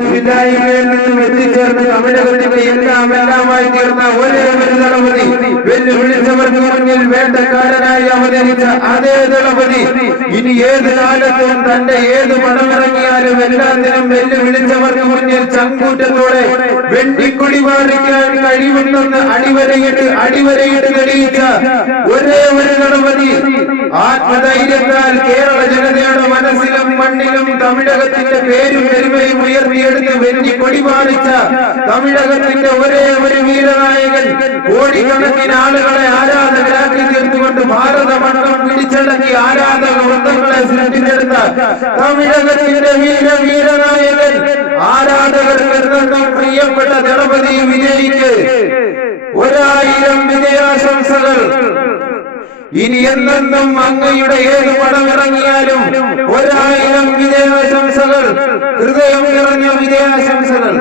ഒന്നുമില്ലായ്മയിൽ നിന്നും എത്തിച്ചേർന്ന് തമിഴകത്തിന്റെ എല്ലാമായി തീർന്ന ഒരേ ഒരു ദളപതി, വെല്ലുവിളിച്ചവർക്ക് മുന്നിൽ വേട്ടക്കാരനായി അവതരിച്ച അതേ ദളപതി, ഇനി ഏത് കാലത്തും തന്റെ ഏത് പടമിറങ്ങിയാലും എല്ലാത്തിനും വെല്ലുവിളിച്ചവർക്ക് മുന്നിൽ ചങ്കൂറ്റത്തോടെ വെണ്ടിക്കൊടി മാറിക്കാൻ കഴിവുണ്ടെന്ന് അടിവരയിട്ട് തെളിയിച്ച ഒരേ ഒരു ദളപതി, ആത്മധൈര്യത്താൽ കേരള ജനതയുടെ മനസ്സിലും മണ്ണിലും തമിഴകത്തിന്റെ പേരും പെരുമയും ഉയർത്തിയെടുത്ത് വെന്നിക്കൊടി മാറിച്ച തമിഴകത്തിന്റെ ഒരേ ഒരു വീരനായകൻ, കോടിക്കണക്കിന് ആളുകളെ ആരാധകരാക്കി തീർത്തുകൊണ്ട് ഭാരത മണ്ഡലം പിടിച്ചടക്കി ആരാധക വൃത്തങ്ങളെ സൃഷ്ടിച്ചെടുത്ത തമിഴകത്തിന്റെ വീരനായകൻ, ആരാധകർക്ക് എന്നും പ്രിയപ്പെട്ട ദളപതി വിജയിക്ക് 1000 വിജയാശംസകൾ. ഇനി എന്നെന്നും അങ്ങയുടെ ഏത് പടമിറങ്ങിയാലും 1000 വിജയാശംസകൾ, ഹൃദയം നിറഞ്ഞ വിജയാശംസകൾ.